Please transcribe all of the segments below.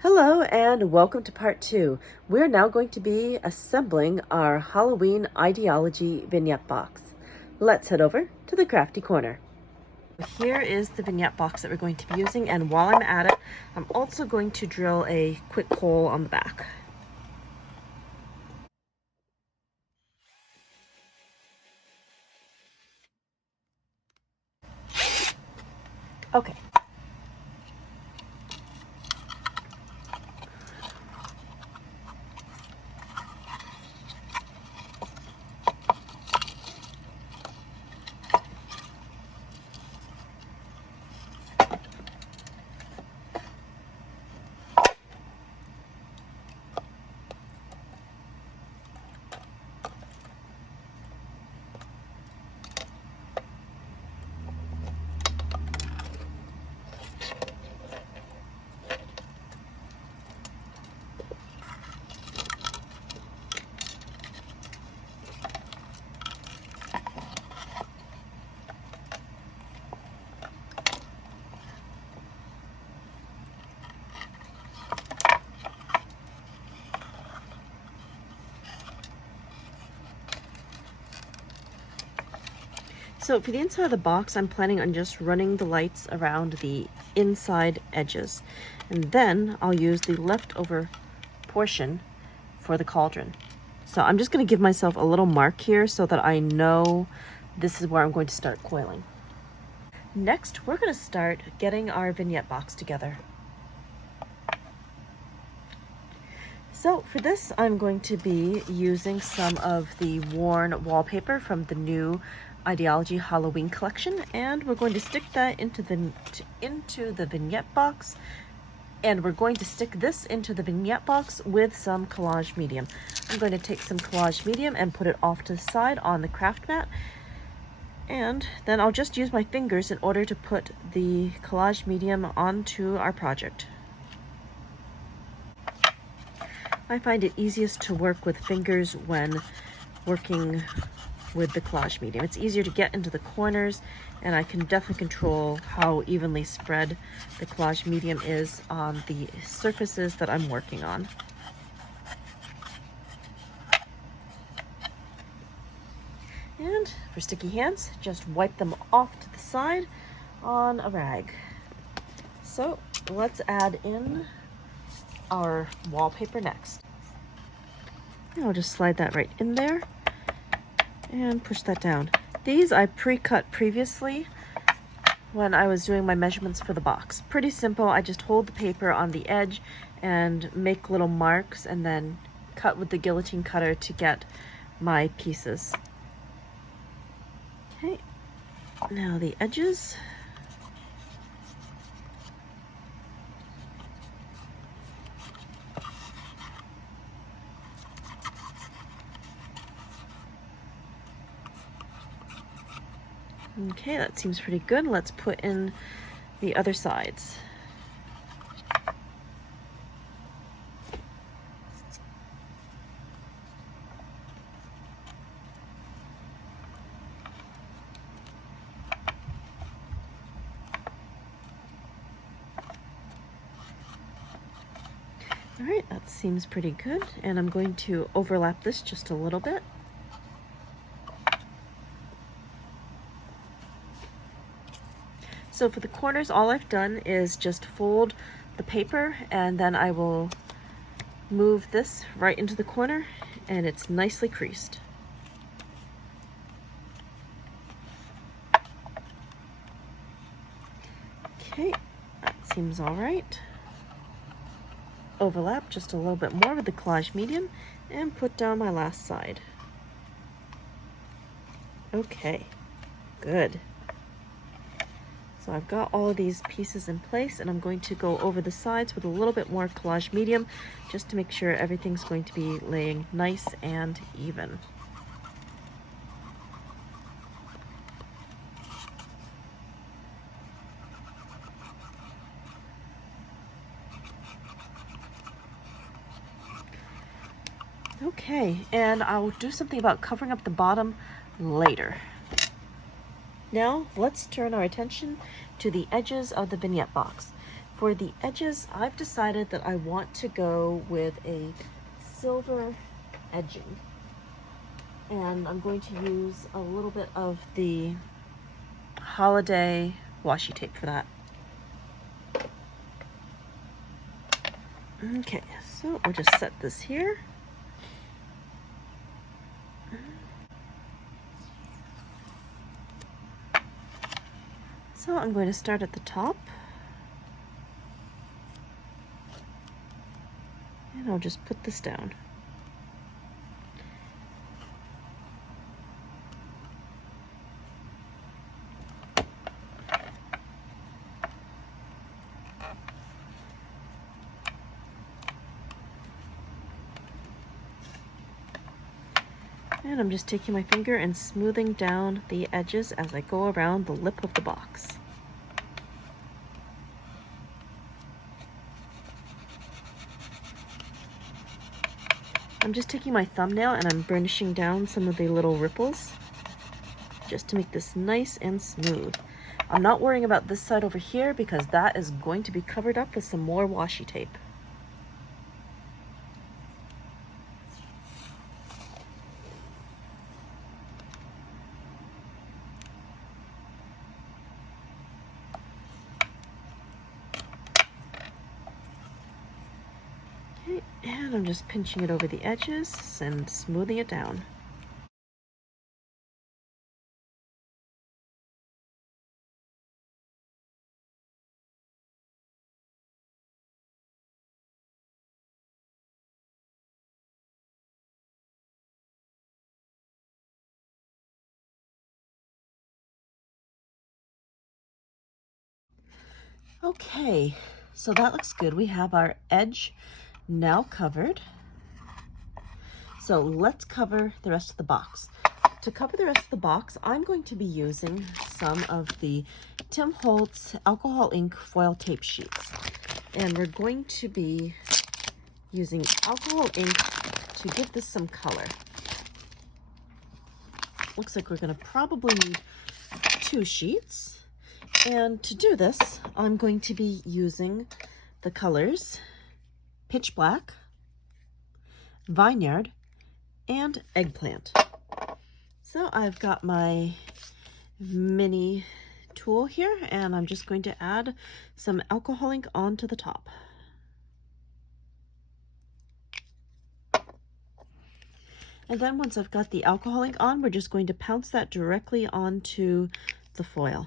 Hello and welcome to part 2. We're now going to be assembling our Halloween Idea-Ology vignette box. Let's head over to the crafty corner. Here is the vignette box that we're going to be using, and while I'm at it, I'm also going to drill a quick hole on the back. Okay. So for the inside of the box, I'm planning on just running the lights around the inside edges. And then I'll use the leftover portion for the cauldron. So I'm just going to give myself a little mark here so that I know this is where I'm going to start coiling. Next, we're going to start getting our vignette box together. So for this, I'm going to be using some of the worn wallpaper from the new Idea-Ology Halloween collection, and we're going to stick that into the vignette box, and we're going to stick this into the vignette box with some collage medium. I'm going to take some collage medium and put it off to the side on the craft mat, and then I'll just use my fingers in order to put the collage medium onto our project. I find it easiest to work with fingers when working with the collage medium. It's easier to get into the corners, and I can definitely control how evenly spread the collage medium is on the surfaces that I'm working on. And for sticky hands, just wipe them off to the side on a rag. So let's add in our wallpaper next. I'll just slide that right in there and push that down. These I pre-cut previously when I was doing my measurements for the box. Pretty simple. I just hold the paper on the edge and make little marks and then cut with the guillotine cutter to get my pieces. Okay, now the edges. Okay, that seems pretty good. Let's put in the other sides. All right, that seems pretty good. And I'm going to overlap this just a little bit. So for the corners, all I've done is just fold the paper, and then I will move this right into the corner, and it's nicely creased. Okay, that seems all right. Overlap just a little bit more with the collage medium and put down my last side. Okay, good. So I've got all of these pieces in place, and I'm going to go over the sides with a little bit more collage medium just to make sure everything's going to be laying nice and even. Okay, and I'll do something about covering up the bottom later. Now let's turn our attention to the edges of the vignette box. For the edges, I've decided that I want to go with a silver edging. And I'm going to use a little bit of the holiday washi tape for that. Okay, so we'll just set this here. So I'm going to start at the top. And I'll just put this down. And I'm just taking my finger and smoothing down the edges as I go around the lip of the box. I'm just taking my thumbnail and I'm burnishing down some of the little ripples just to make this nice and smooth. I'm not worrying about this side over here because that is going to be covered up with some more washi tape. Okay, and I'm just pinching it over the edges and smoothing it down. Okay, so that looks good. We have our edge now covered. So let's cover the rest of the box. To cover the rest of the box, I'm going to be using some of the Tim Holtz alcohol ink foil tape sheets. And we're going to be using alcohol ink to give this some color. Looks like we're going to probably need 2 sheets. And to do this, I'm going to be using the colors Pitch Black, Vineyard, and Eggplant. So I've got my mini tool here, and I'm just going to add some alcohol ink onto the top. And then once I've got the alcohol ink on, we're just going to pounce that directly onto the foil.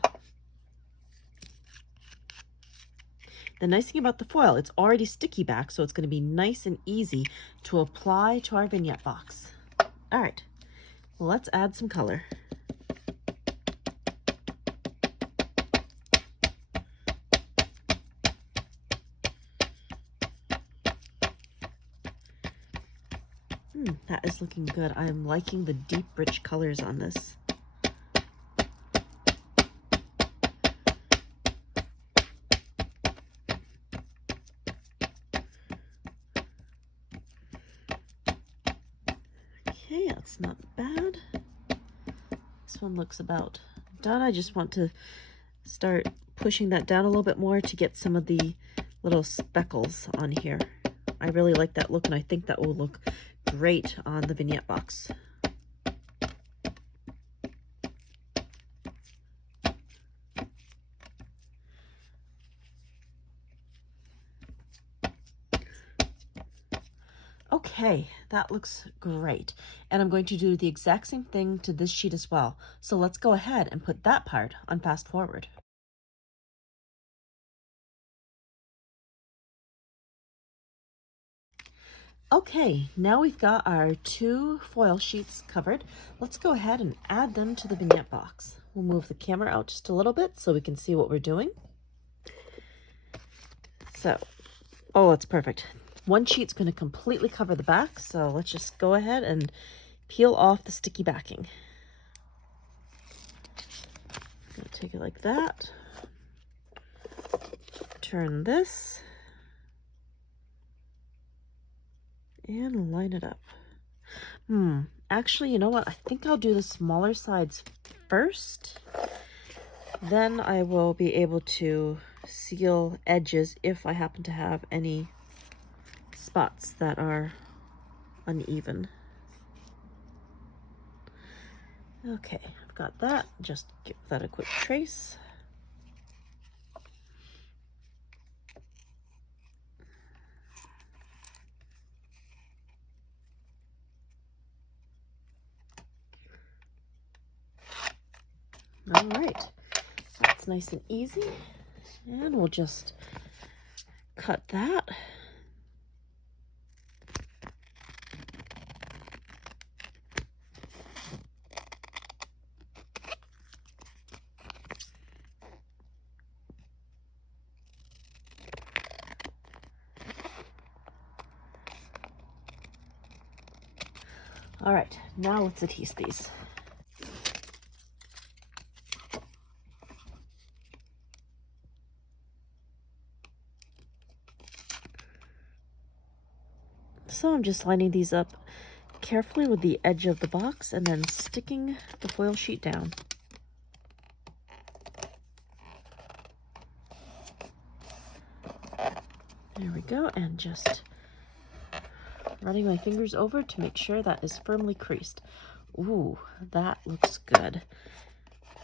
The nice thing about the foil, it's already sticky back, so it's going to be nice and easy to apply to our vignette box. All right, well, let's add some color. That is looking good. I am liking the deep, rich colors on this. Okay, that's not bad. This one looks about done. I just want to start pushing that down a little bit more to get some of the little speckles on here. I really like that look, and I think that will look great on the vignette box. Okay, that looks great. And I'm going to do the exact same thing to this sheet as well. So let's go ahead and put that part on fast forward. Okay, now we've got our 2 foil sheets covered. Let's go ahead and add them to the vignette box. We'll move the camera out just a little bit so we can see what we're doing. So, oh, that's perfect. 1 sheet's going to completely cover the back, so let's just go ahead and peel off the sticky backing. I'm going to take it like that. Turn this. And line it up. Actually, you know what? I think I'll do the smaller sides first. Then I will be able to seal edges if I happen to have any spots that are uneven. Okay, I've got that. Just give that a quick trace. All right, that's nice and easy. And we'll just cut that. All right, now let's adhese these. So I'm just lining these up carefully with the edge of the box and then sticking the foil sheet down. There we go, and just running my fingers over to make sure that is firmly creased. Ooh, that looks good.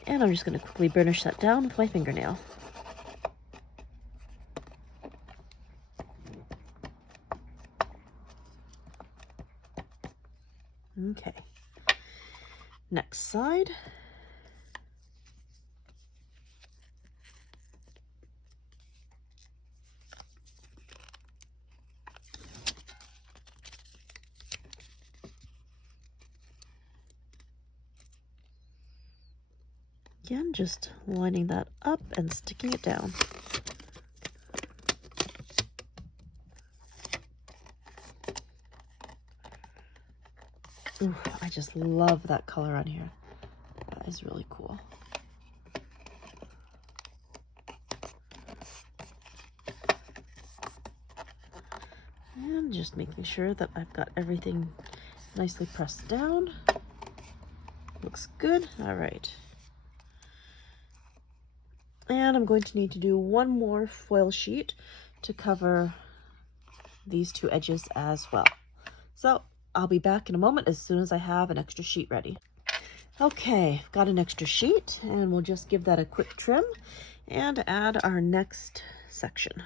And I'm just going to quickly burnish that down with my fingernail. Okay, next side. Again, just lining that up and sticking it down. Ooh, I just love that color on here. That is really cool. And just making sure that I've got everything nicely pressed down. Looks good. All right. And I'm going to need to do one more foil sheet to cover these two edges as well. So I'll be back in a moment as soon as I have an extra sheet ready. Okay, I've got an extra sheet and we'll just give that a quick trim and add our next section.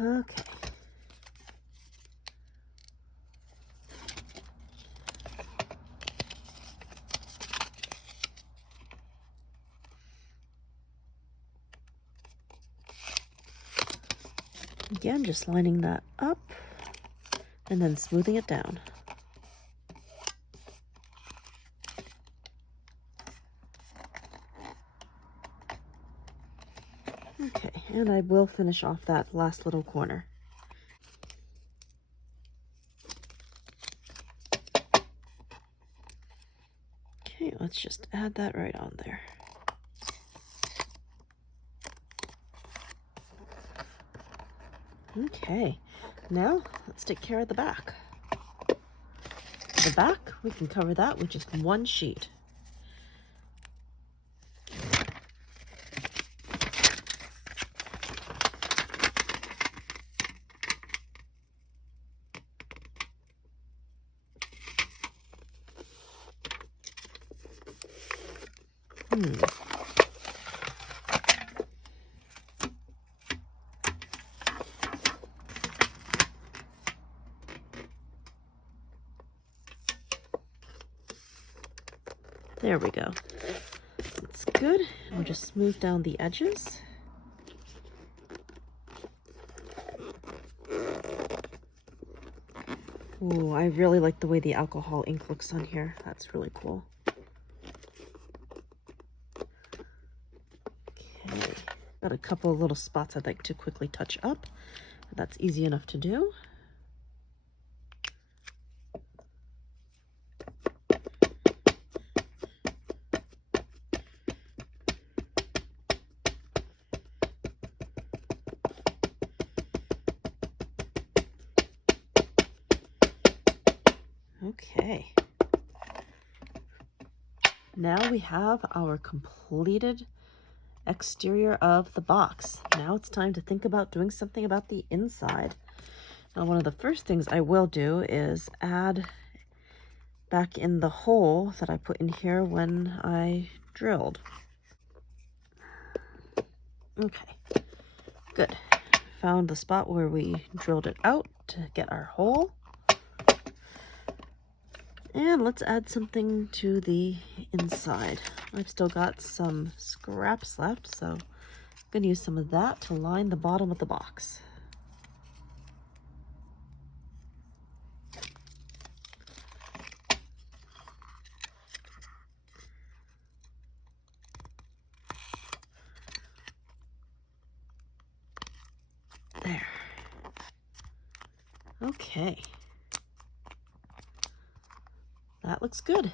Okay. Again, just lining that up and then smoothing it down. Okay, and I will finish off that last little corner. Okay, let's just add that right on there. Okay, now let's take care of the back. The back, we can cover that with just one sheet. There we go. That's good. We'll just smooth down the edges. Ooh, I really like the way the alcohol ink looks on here. That's really cool. Okay, got a couple of little spots I'd like to quickly touch up. That's easy enough to do. Okay. Now we have our completed exterior of the box. Now it's time to think about doing something about the inside. Now, one of the first things I will do is add back in the hole that I put in here when I drilled. Okay, good. Found the spot where we drilled it out to get our hole. And let's add something to the inside. I've still got some scraps left, so I'm going to use some of that to line the bottom of the box. There. Okay. That looks good.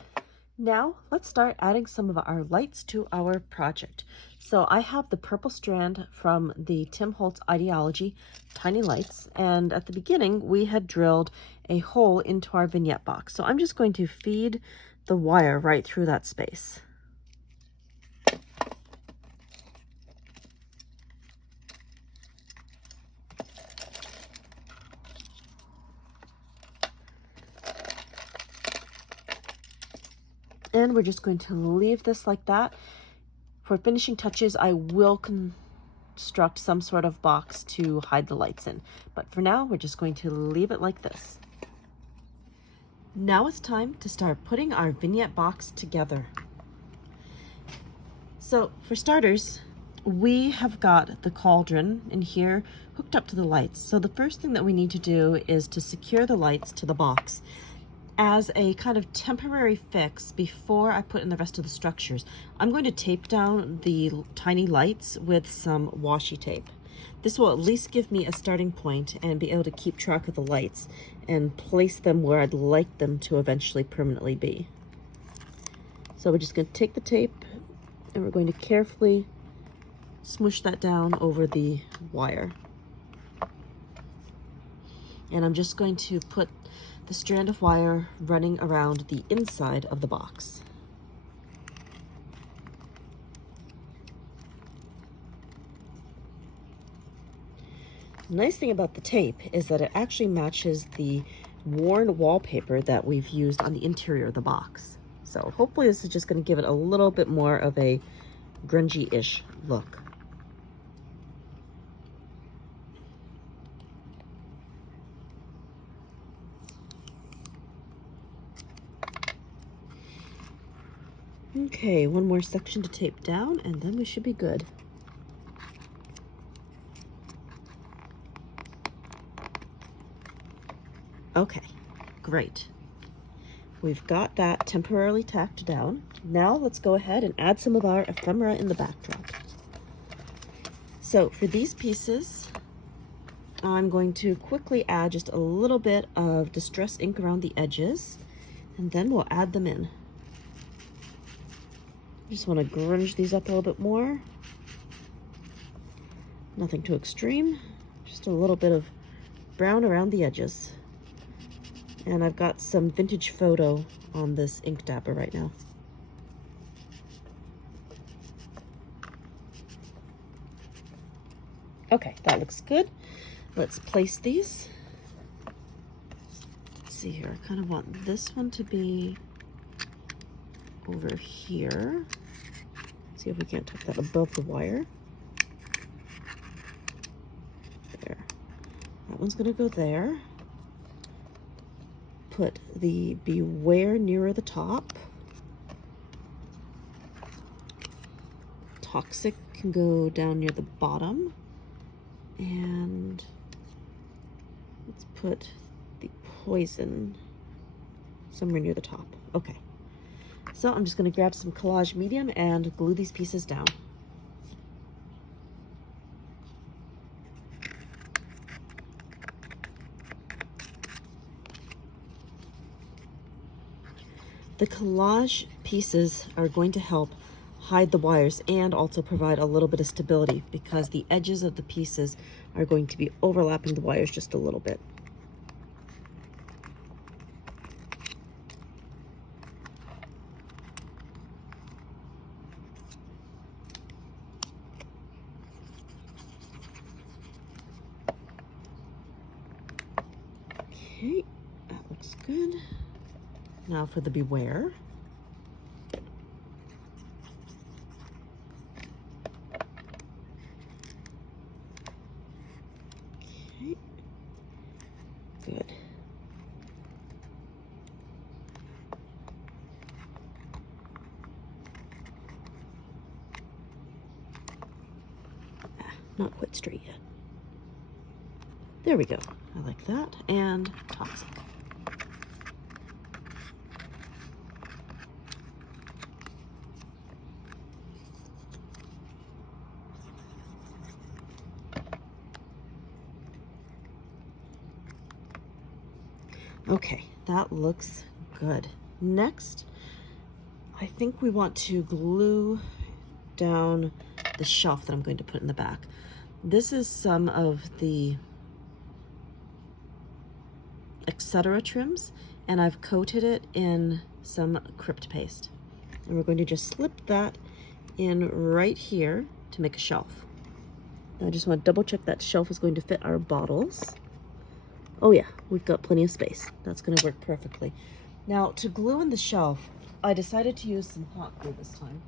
Now let's start adding some of our lights to our project. So I have the purple strand from the Tim Holtz Idea-Ology tiny lights, and at the beginning we had drilled a hole into our vignette box. So I'm just going to feed the wire right through that space. And we're just going to leave this like that. For finishing touches, I will construct some sort of box to hide the lights in. But for now, we're just going to leave it like this. Now it's time to start putting our vignette box together. So for starters, we have got the cauldron in here hooked up to the lights. So the first thing that we need to do is to secure the lights to the box. As a kind of temporary fix before I put in the rest of the structures, I'm going to tape down the tiny lights with some washi tape. This will at least give me a starting point and be able to keep track of the lights and place them where I'd like them to eventually permanently be. So we're just going to take the tape and we're going to carefully smoosh that down over the wire. And I'm just going to put the strand of wire running around the inside of the box. The nice thing about the tape is that it actually matches the worn wallpaper that we've used on the interior of the box. So hopefully this is just going to give it a little bit more of a grungy-ish look. Okay, one more section to tape down and then we should be good. Okay, great. We've got that temporarily tacked down. Now let's go ahead and add some of our ephemera in the backdrop. So for these pieces, I'm going to quickly add just a little bit of distress ink around the edges, and then we'll add them in. Just want to grunge these up a little bit more. Nothing too extreme, just a little bit of brown around the edges. And I've got some vintage photo on this ink dabber right now. Okay, that looks good. Let's place these. Let's see here, I kind of want this one to be over here. See if we can't tuck that above the wire. There. That one's gonna go there. Put the beware nearer the top. Toxic can go down near the bottom. And let's put the poison somewhere near the top. Okay. So I'm just going to grab some collage medium and glue these pieces down. The collage pieces are going to help hide the wires and also provide a little bit of stability because the edges of the pieces are going to be overlapping the wires just a little bit. Okay, that looks good. Now for the beware. Okay, good. Not quite straight yet. There we go. I like that. And toxic. Okay, that looks good. Next, I think we want to glue down the shelf that I'm going to put in the back. This is some of the etc. trims, and I've coated it in some crypt paste. And we're going to just slip that in right here to make a shelf. Now I just want to double check that shelf is going to fit our bottles. Oh yeah, we've got plenty of space. That's going to work perfectly. Now to glue in the shelf, I decided to use some hot glue this time.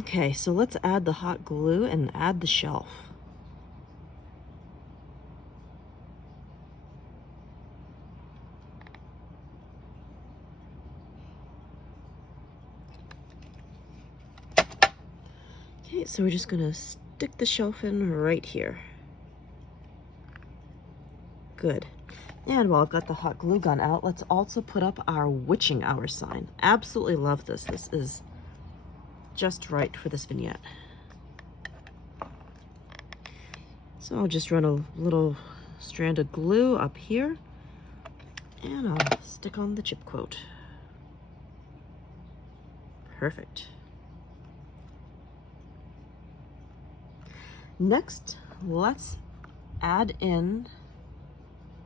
Okay, so let's add the hot glue and add the shelf. Okay, so we're just gonna stick the shelf in right here. Good. And while I've got the hot glue gun out, let's also put up our witching hour sign. Absolutely love this. This is just right for this vignette. So I'll just run a little strand of glue up here and I'll stick on the chip quote. Perfect. Next, let's add in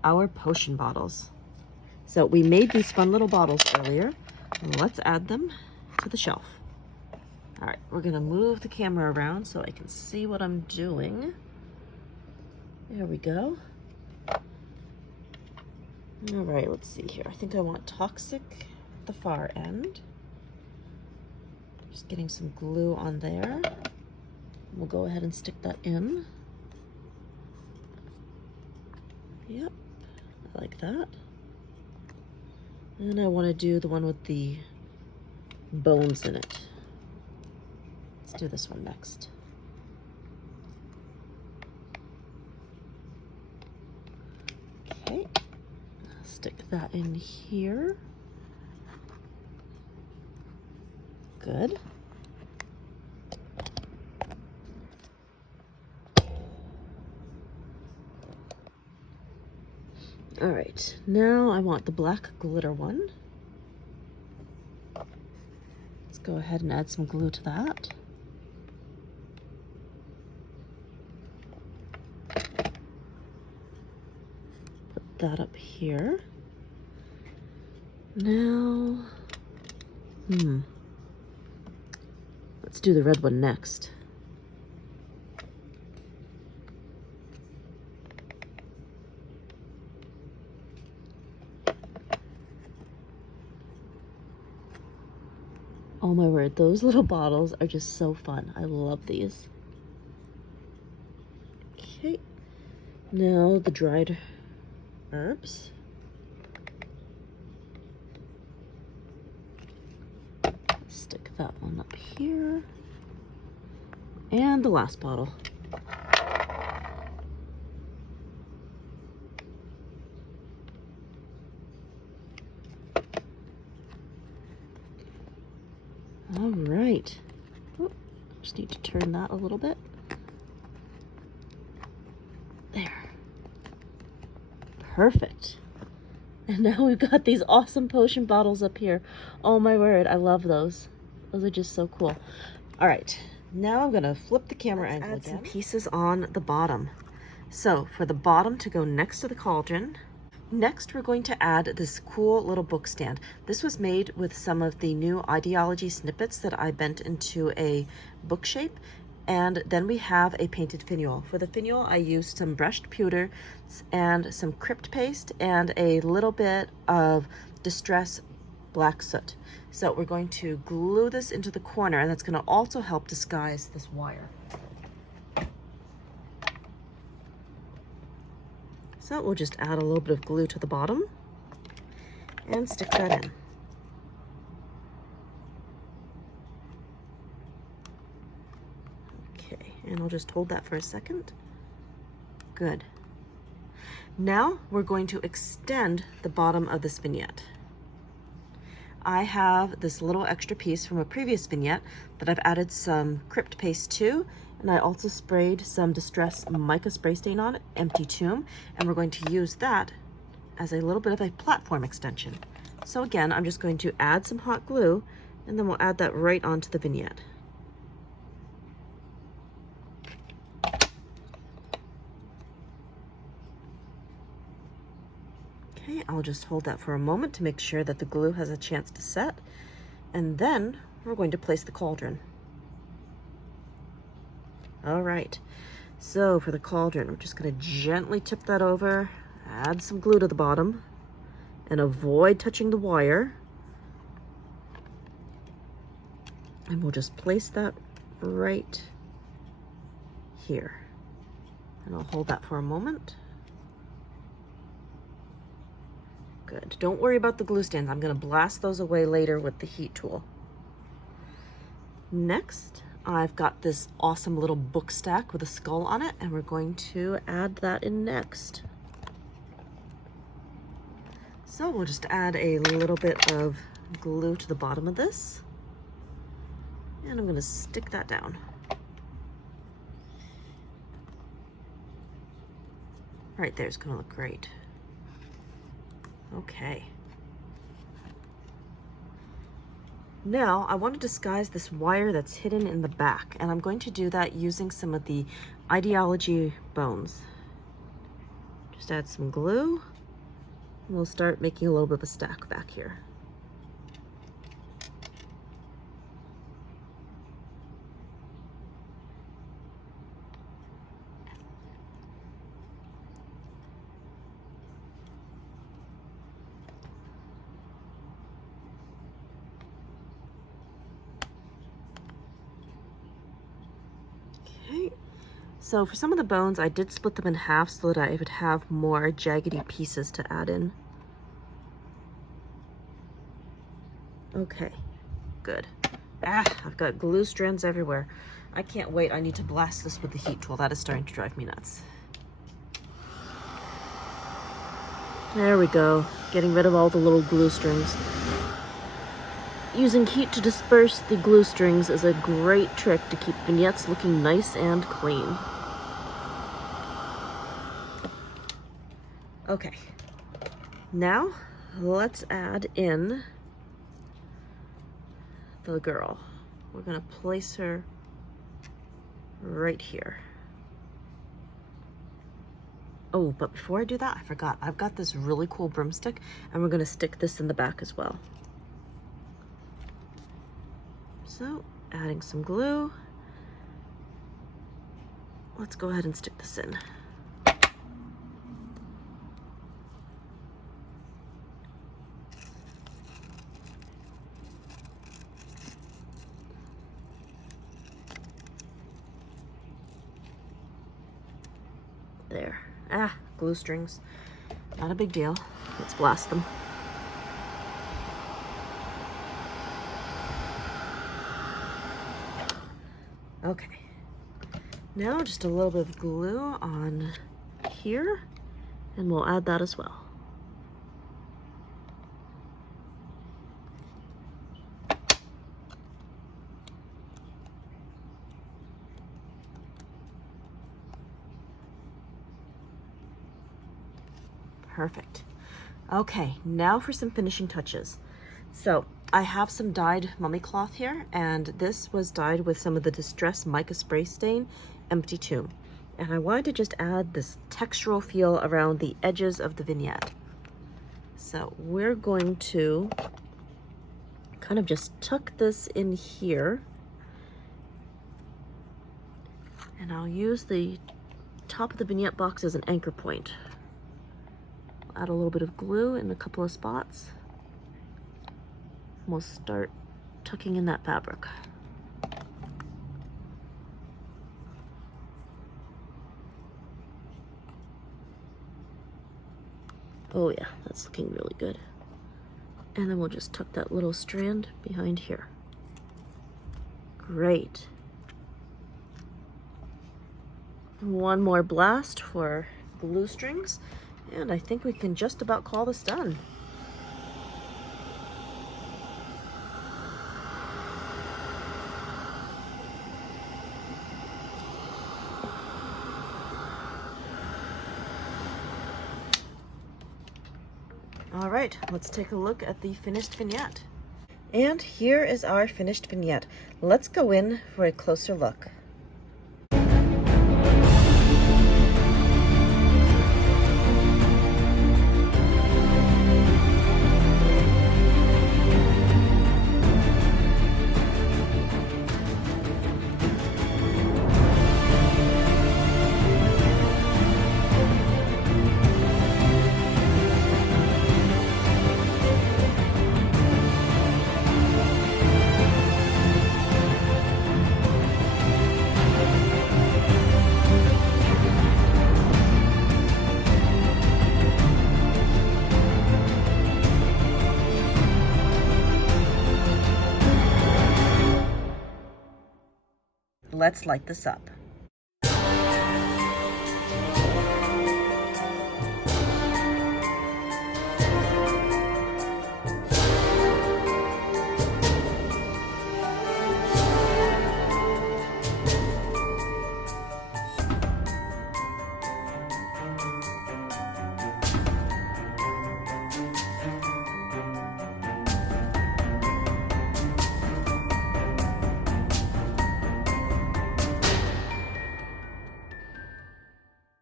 our potion bottles. So we made these fun little bottles earlier. Let's add them to the shelf. All right, we're gonna move the camera around so I can see what I'm doing. There we go. All right, let's see here. I think I want toxic at the far end. Just getting some glue on there. We'll go ahead and stick that in. Yep, I like that. And I want to do the one with the bones in it. Let's do this one next. Okay, stick that in here. Good. All right, now I want the black glitter one. Let's go ahead and add some glue to that. Put that up here. Now, let's do the red one next. Oh my word, those little bottles are just so fun. I love these. Okay, now the dried herbs. Stick that one up here. And the last bottle. All right. Oh, just need to turn that a little bit. There. Perfect. And now we've got these awesome potion bottles up here. Oh my word, I love those. Those are just so cool. All right, now I'm gonna flip the camera angle again. Add some pieces on the bottom. So for the bottom to go next to the cauldron, next we're going to add this cool little book stand. This was made with some of the new Idea-Ology snippets that I bent into a book shape. And then we have a painted finial. For the finial, I used some brushed pewter and some crypt paste and a little bit of distress black soot. So we're going to glue this into the corner, and that's going to also help disguise this wire. So we'll just add a little bit of glue to the bottom and stick that in. Okay, and I'll just hold that for a second. Good. Now we're going to extend the bottom of this vignette. I have this little extra piece from a previous vignette that I've added some crypt paste to, and I also sprayed some Distress mica spray stain on it, Empty Tomb, and we're going to use that as a little bit of a platform extension. So again, I'm just going to add some hot glue, and then we'll add that right onto the vignette. Okay, I'll just hold that for a moment to make sure that the glue has a chance to set, and then we're going to place the cauldron. All right, so for the cauldron, we're just going to gently tip that over, add some glue to the bottom, and avoid touching the wire. And we'll just place that right here. And I'll hold that for a moment. Good. Don't worry about the glue stands. I'm going to blast those away later with the heat tool. Next, I've got this awesome little book stack with a skull on it, and we're going to add that in next. So we'll just add a little bit of glue to the bottom of this, and I'm going to stick that down. Right there is going to look great. Okay. Now I want to disguise this wire that's hidden in the back, and I'm going to do that using some of the Idea-Ology bones. Just add some glue, and we'll start making a little bit of a stack back here. So for some of the bones, I did split them in half so that I would have more jaggedy pieces to add in. Okay, good. I've got glue strands everywhere. I can't wait. I need to blast this with the heat tool. That is starting to drive me nuts. There we go. Getting rid of all the little glue strings. Using heat to disperse the glue strings is a great trick to keep vignettes looking nice and clean. Okay, now let's add in the girl. We're gonna place her right here. Oh, but before I do that, I forgot. I've got this really cool broomstick, and we're gonna stick this in the back as well. So, adding some glue. Let's go ahead and stick this in. There. Glue strings. Not a big deal. Let's blast them. Okay. Now just a little bit of glue on here, and we'll add that as well. Perfect. Okay, now for some finishing touches. So I have some dyed mummy cloth here, and this was dyed with some of the Distress mica spray stain, Empty Tomb. And I wanted to just add this textural feel around the edges of the vignette. So we're going to kind of just tuck this in here. And I'll use the top of the vignette box as an anchor point. Add a little bit of glue in a couple of spots. We'll start tucking in that fabric. Oh yeah, that's looking really good. And then we'll just tuck that little strand behind here. Great. One more blast for glue strings, and I think we can just about call this done. All right, let's take a look at the finished vignette. And here is our finished vignette. Let's go in for a closer look. Let's light this up.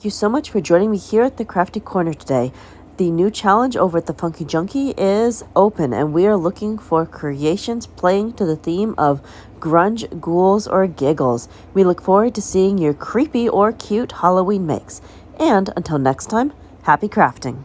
Thank you so much for joining me here at the Crafty Corner today. The new challenge over at the Funkie Junkie is open, and we are looking for creations playing to the theme of grunge, ghouls, or giggles. We look forward to seeing your creepy or cute Halloween makes. And until next time, happy crafting.